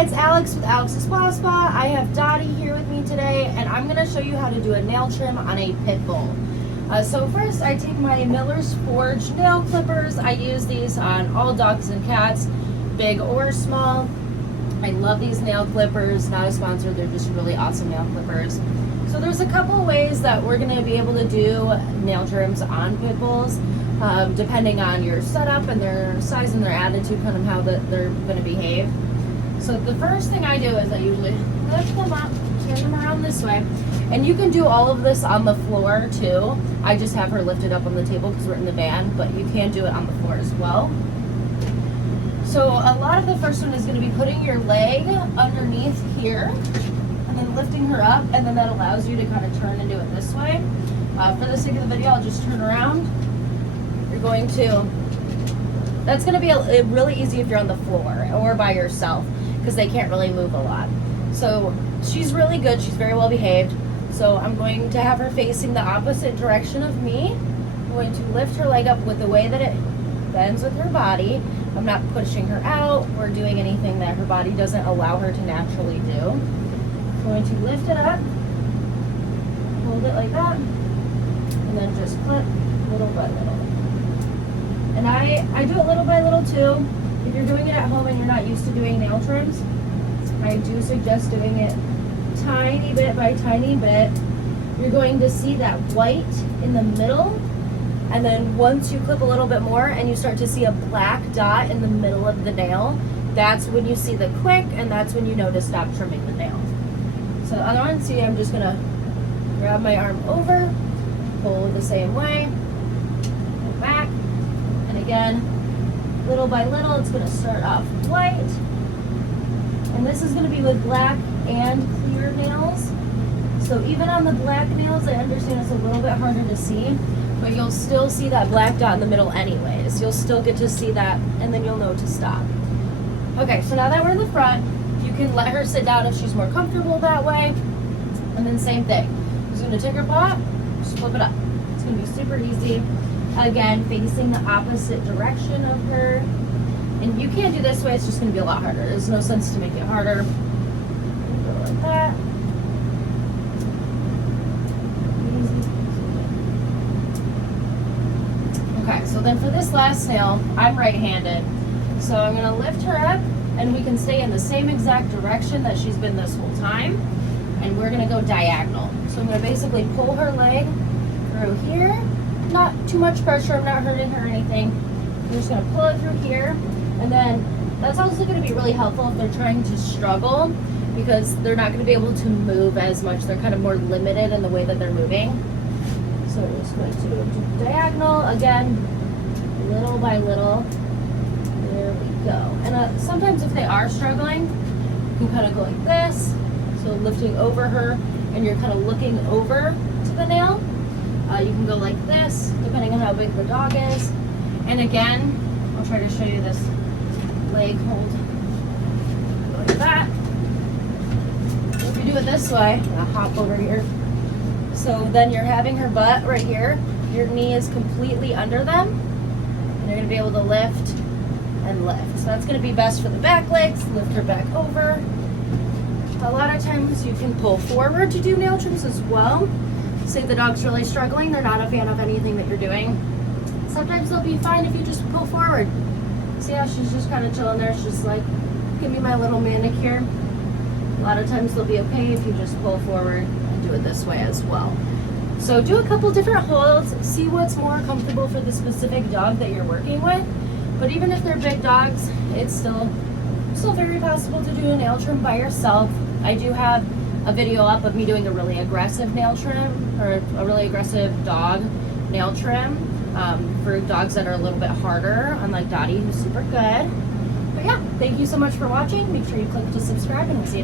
it's Alex with Alex's Spa Spa. I have Dottie here with me today, and I'm going to show you how to do a nail trim on a pit bull. So first, I take my Miller's Forge nail clippers. I use these on all dogs and cats, big or small. I love these nail clippers. Not a sponsor, they're just really awesome nail clippers. So there's a couple of ways that we're going to be able to do nail trims on pit bulls, depending on your setup and their size and their attitude, kind of how they're going to behave. So the first thing I do is I usually lift them up, turn them around this way, and you can do all of this on the floor too. I just have her lifted up on the table because we're in the van, but you can do it on the floor as well. So a lot of the first one is going to be putting your leg underneath here and then lifting her up, and then that allows you to kind of turn and do it this way. For the sake of the video, I'll just turn around. You're going to, that's going to be really easy if you're on the floor or by yourself, because they can't really move a lot. So she's really good. She's very well behaved. So I'm going to have her facing the opposite direction of me. I'm going to lift her leg up with the way that it bends with her body. I'm not pushing her out or doing anything that her body doesn't allow her to naturally do. I'm going to lift it up, hold it like that, and then just clip little by little. And I do it little by little too. If you're doing it at home and you're not used to doing nail trims, I do suggest doing it tiny bit by tiny bit. You're going to see that white in the middle, and then once you clip a little bit more and you start to see a black dot in the middle of the nail, that's when you see the quick, and that's when you know to stop trimming the nail. So the other one, see, I'm just gonna grab my arm over, pull the same way, go back, and again, little by little, it's going to start off white, and this is going to be with black and clear nails. So even on the black nails, I understand it's a little bit harder to see, but you'll still see that black dot in the middle anyways. You'll still get to see that, and then you'll know to stop. Okay, so now that we're in the front, you can let her sit down if she's more comfortable that way, and then same thing. Just going to take her paw, just flip it up. It's going to be super easy. Again, facing the opposite direction of her. And you can't do this way, it's just going to be a lot harder. There's no sense to make it harder. Go like that. Easy. Okay, so then for this last nail, I'm right-handed. So I'm going to lift her up, and we can stay in the same exact direction that she's been this whole time. And we're going to go diagonal. So I'm going to basically pull her leg through here. Not too much pressure, I'm not hurting her or anything. I'm just going to pull it through here, and then that's also going to be really helpful if they're trying to struggle, because they're not going to be able to move as much. They're kind of more limited in the way that they're moving. So we're just going to do diagonal again, little by little. There we go. And sometimes if they are struggling, you can kind of go like this, so lifting over her, and you're kind of looking over to the nail. You can go like this, depending on how big the dog is. And again, I'll try to show you this leg hold. Go like that. If you do it this way, I'll hop over here. So then you're having her butt right here. Your knee is completely under them. And you're going to be able to lift and lift. So that's going to be best for the back legs. Lift her back over. A lot of times you can pull forward to do nail trims as well. Say the dog's really struggling, they're not a fan of anything that you're doing. Sometimes they'll be fine if you just pull forward. See how she's just kind of chilling there? She's just like, give me my little manicure. A lot of times they'll be okay if you just pull forward and do it this way as well. So do a couple different holds, see what's more comfortable for the specific dog that you're working with. But even if they're big dogs, it's still very possible to do a nail trim by yourself. I do have a video up of me doing a really aggressive nail trim, or a really aggressive dog nail trim for dogs that are a little bit harder, unlike Dottie, who's super good. But yeah, thank you so much for watching. Make sure you click to subscribe, and we'll see you